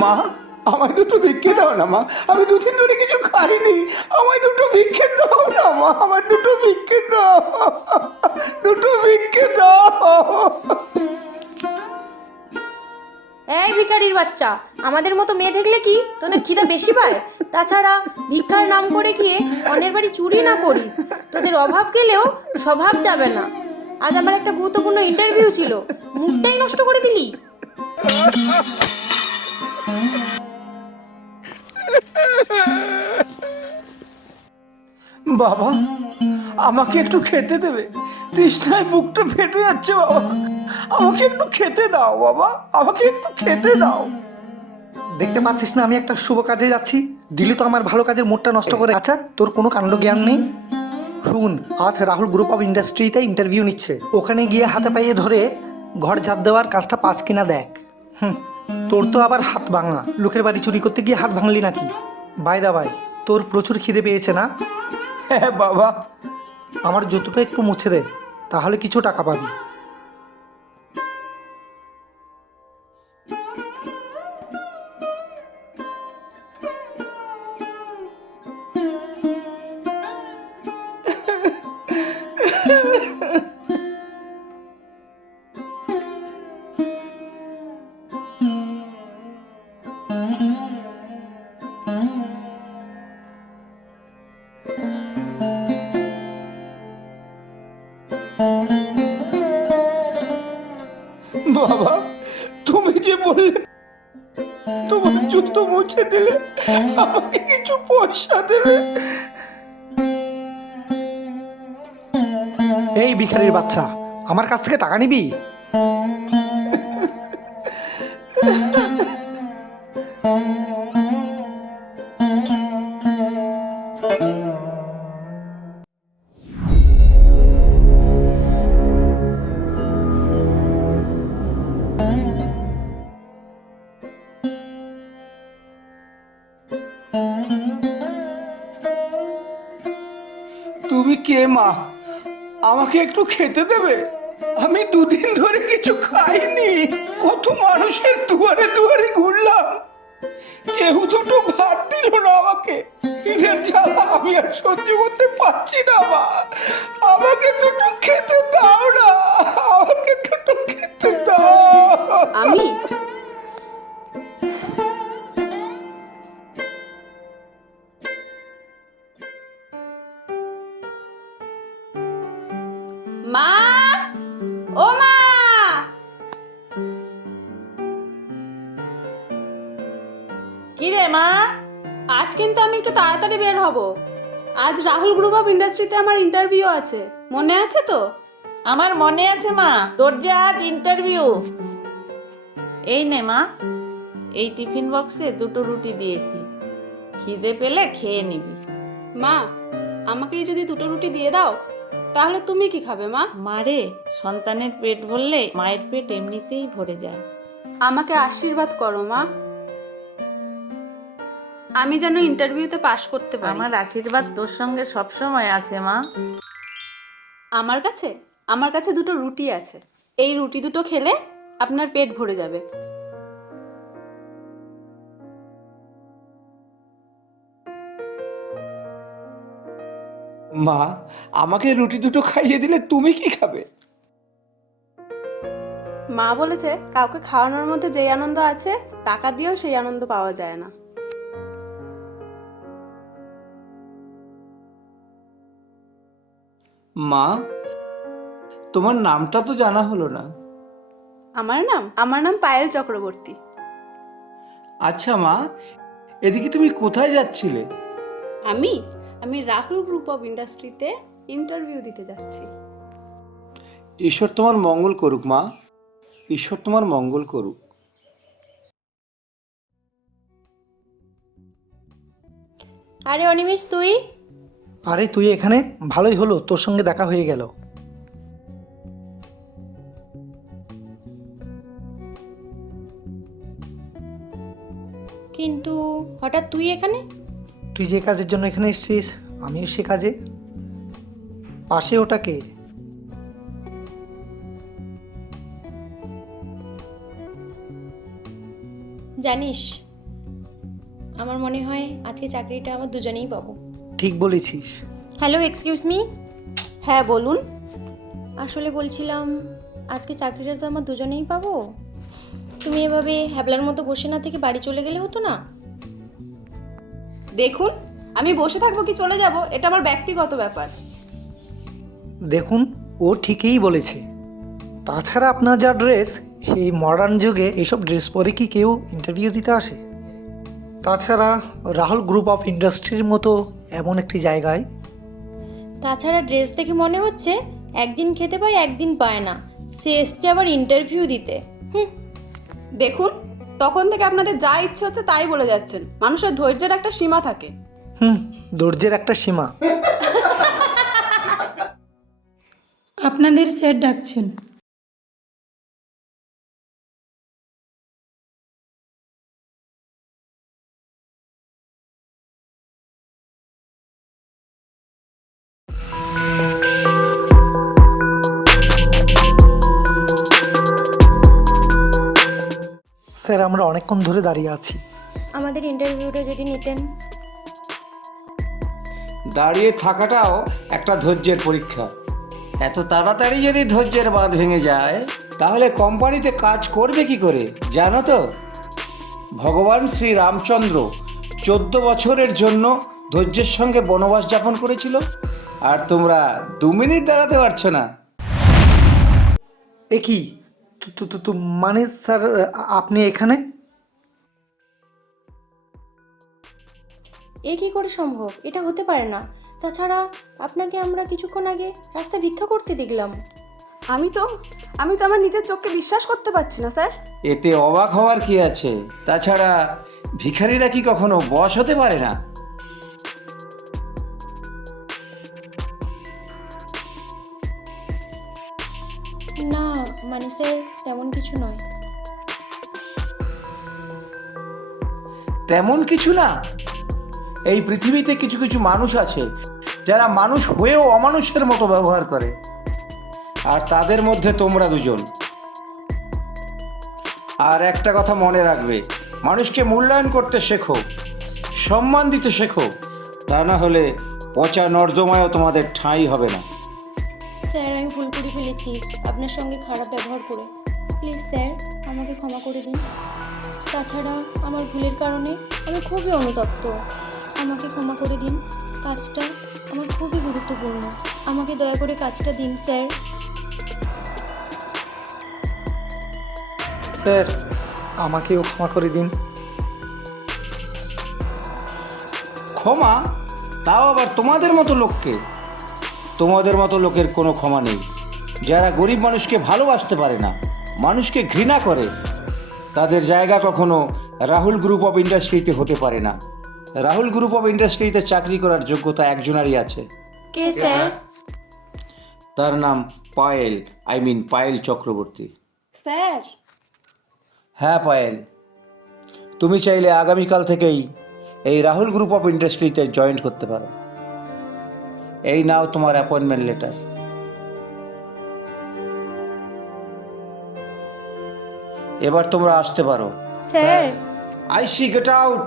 মা, আমায় দুটো ভিক্ষে দাও না মা, আমি দুদিন ধরে কিছু খাইনি, আমায় দুটো ভিক্ষে দাও না মা, আমার দুটো ভিক্ষে দাও, দুটো ভিক্ষে দাও। এই ভিখারির বাচ্চা, আমাদের মতো মেয়ে দেখলে কি তোদের খিদে বেশি পায়? তাছাড়া ভিক্ষার নাম করে গিয়ে অন্যের বাড়ি চুরি না করিস, তোদের অভাব গেলেও স্বভাব যাবে না। আজ আমার একটা গুরুত্বপূর্ণ ইন্টারভিউ ছিল, মুখটাই নষ্ট করে দিলি। বাবা, আমাকে একটু খেতে দেবে? তৃষ্ণায় বুকটা ফেটে যাচ্ছে বাবা, আমাকে একটু খেতে দাও বাবা, আমাকে একটু খেতে দাও। দেখতে পাচ্ছিস না আমি একটা শুভ কাজে যাচ্ছি, দিলি তো আমার ভালো কাজের মুডটা নষ্ট করে। আচ্ছা, তোর কোনো কাণ্ড জ্ঞান নেই? শুন, আজ রাহুল গ্রুপ অফ ইন্ডাস্ট্রিতে ইন্টারভিউ নিচ্ছে, ওখানে গিয়ে হাতে পাইয়ে ধরে ঘর ঝাঁপ দেওয়ার কাজটা পাস কিনা দেখ। তোর তো আবার হাত ভাঙা, লোকের বাড়ি চুরি করতে গিয়ে হাত ভাঙলি নাকি? বাই দা বাই, তোর প্রচুর খিদে পেয়েছে না? হ্যাঁ বাবা। আমার জুতোটা একটু মুছে দে, তাহলে কিছু টাকা পাবি। বাবা, তুমি যে বললে তোমার জুতো মুছে দিলে আমাকে কিছু পয়সা দেবে। এই ভিখারির বাচ্চা, আমার কাছ থেকে টাকা নিবি? তুমি কে মা? আমাকে একটু খেতে দেবে? আমি দুদিন ধরে কিছু খাইনি, কত মানুষের দুয়ারে দুয়ারে ঘুরলাম, কেউ দুটো ভাত দিল না আমাকে। এদের জ্বালা আমি আর সহ্য করতে পারছি না মা, আমাকে দুটো খেতে দাও না, আমাকে দুটো খেতে দাও। আমি মা, ও মা, কি রে মা? আজ কিন্তু আমি একটু তাড়াতাড়ি বের হব। আজ রাহুল গ্রুপ অফ ইন্ডাস্ট্রিতে আমার ইন্টারভিউ আছে, মনে আছে তো? আমার মনে আছে মা, তোর যে আজ ইন্টারভিউ। এই নে মা, এই টিফিন বক্সে দুটো রুটি দিয়েছি, খিদে পেলে খেয়ে নিবি। মা, আমাকে যদি দুটো রুটি দিয়ে দাও, তাহলে তুমি কি খাবে মা? মারে, সন্তানের পেট ভরলে মায়ের পেট এমনিতেই ভরে যায়। আমাকে আশীর্বাদ করো মা, আমি যেন ইন্টারভিউতে পাশ করতে পারি। আমার আশীর্বাদ তোর সঙ্গে সবসময় আছে মা। আমার কাছে দুটো রুটি আছে, এই রুটি দুটো খেলে আপনার পেট ভরে যাবে। মা, আমাকে রুটি দুটো খাইয়ে দিলে তুমি কি খাবে? মা বলেছে কাউকে খাওয়ানোর মধ্যে যেই আনন্দ আছে, টাকা দিয়েও সেই আনন্দ পাওয়া যায় না। মা, তোমার নামটা তো জানা হলো না। আমার নাম পায়েল চক্রবর্তী। আচ্ছা মা, এদিকে তুমি কোথায় যাচ্ছিলে? আমি আমি রাহুল গ্রুপ অফ ইন্ডাস্ট্রিতে ইন্টারভিউ দিতে যাচ্ছি। ঈশ্বর তোমার মঙ্গল করুক মা, ঈশ্বর তোমার মঙ্গল করুক। আরে অনিমেষ, তুই? আরে তুই এখানে? ভালোই হলো, তোর সঙ্গে দেখা হয়ে গেল। কিন্তু হঠাৎ তুই এখানে? তুই যে কাজের জন্য এখানে এসেছিস, আমিও সে কাজে। পাশে ওটাকে জানিস, আমার মনে হয় আজকে চাকরিটা আমার দুজনেই পাবো। ঠিক বলেছিস। Hello, excuse me. হ্যাঁ বলুন। আসলে বলছিলাম, আজকে চাকরিটা তো আমার দুজনেই পাবো। তুমি এভাবে হ্যাবলার মতো বসে না থেকে বাড়ি চলে গেলে হতো না? দেখুন, আমি বসে থাকবো কি চলে যাব এটা আমার ব্যক্তিগত ব্যাপার। দেখুন, ও ঠিকই বলেছে। তাছাড়া আপনার যা ড্রেস, সেই মডার্ন যুগে এইসব ড্রেস পরে কি কেউ ইন্টারভিউ দিতে আসে? তাছাড়া রাহুল গ্রুপ অফ ইন্ডাস্ট্রির মতো এমন একটি জায়গায় তাছাড়া ড্রেস দেখে মনে হচ্ছে একদিন খেতে পায় একদিন পায় না, সে এসছে আবার ইন্টারভিউ দিতে। দেখুন, তখন থেকে আপনাদের যা ইচ্ছে হচ্ছে তাই বলে যাচ্ছেন। মানুষের ধৈর্যের একটা সীমা থাকে। ধৈর্যের একটা সীমা। আপনাদের স্যার ডাকছেন। স্যার, আমরা অনেকক্ষণ ধরে দাঁড়িয়ে আছি। আমাদের ইন্টারভিউটা যদি নিতেন। দাঁড়িয়ে থাকাটাও একটা ধৈর্যের পরীক্ষা। এত তাড়াতাড়ি যদি ধৈর্যের বাঁধ ভেঙে যায় তাহলে কোম্পানিতে কাজ করবে কি করে জানো তো? ভগবান শ্রী রামচন্দ্র 14 বছরের জন্য ধৈর্যের সঙ্গে বনবাস যাপন করেছিল, আর তোমরা 2 মিনিট দাঁড়াতে পারছো না। এ কি? তো মানে স্যার, আপনি এখানে? এ কি করে সম্ভব? এটা হতে পারে না। তাছাড়া আপনাকে আমরা কিছুক্ষণ আগে রাস্তায় ভিক্ষা করতে দেখলাম। আমি তো আমার নিজের চোখকে বিশ্বাস করতে পারছি না স্যার। এতে অবাক হওয়ার কি আছে? তাছাড়া ভিখারিরা কি কখনো বশ হতে পারে না? না মানে স্যার, তেমন কিছু নয়। তেমন কিছু না? এই পৃথিবীতে কিছু কিছু মানুষ আছে যারা মানুষ হয়েও অমানুষের মতো ব্যবহার করে, আর তাদের মধ্যে তোমরা দুজন। আর একটা কথা মনে রাখবে, মানুষকে মূল্যায়ন করতে শেখো, সম্মান দিতে শেখো, তা না হলে পচা নর্দমায়ও তোমাদের ঠাঁই হবে না। স্যার, আমি ভুল করে ফেলেছি আপনার সঙ্গে খারাপ ব্যবহার করে। প্লিজ স্যার, আমাকে ক্ষমা করে দিন। তাছাড়া আমার ভুলের কারণে আমি খুবই অনুতপ্ত। আমাকে ক্ষমা করে দিন। কাজটা আমার খুবই গুরুত্বপূর্ণ। আমাকে দয়া করে কাজটা দিন স্যার। স্যার, আমাকেও ক্ষমা করে দিন। ক্ষমা? তাও আবার তোমাদের মতো লোককে? তোমাদের মতো লোকের কোনো ক্ষমা নেই। যারা গরিব মানুষকে ভালোবাসতে পারে না, মানুষকে ঘৃণা করে, তাদের জায়গা কখনো রাহুল গ্রুপ অফ ইন্ডাস্ট্রিতে হতে পারে না। রাহুল গ্রুপ অফ ইন্ডাস্ট্রিতে চাকরি করার যোগ্যতা একজনেরই আছে। কে স্যার? তার নাম পায়েল, পায়েল চক্রবর্তী। স্যার, হ্যাঁ পায়েল, তুমি চাইলে আগামীকাল থেকেই এই রাহুল গ্রুপ অফ ইন্ডাস্ট্রিতে জয়েন করতে পারো। এই নাও তোমার অ্যাপয়েন্টমেন্ট লেটার। এবার তোমরা আসতে পারো। স্যার, আইসি, গেট আউট।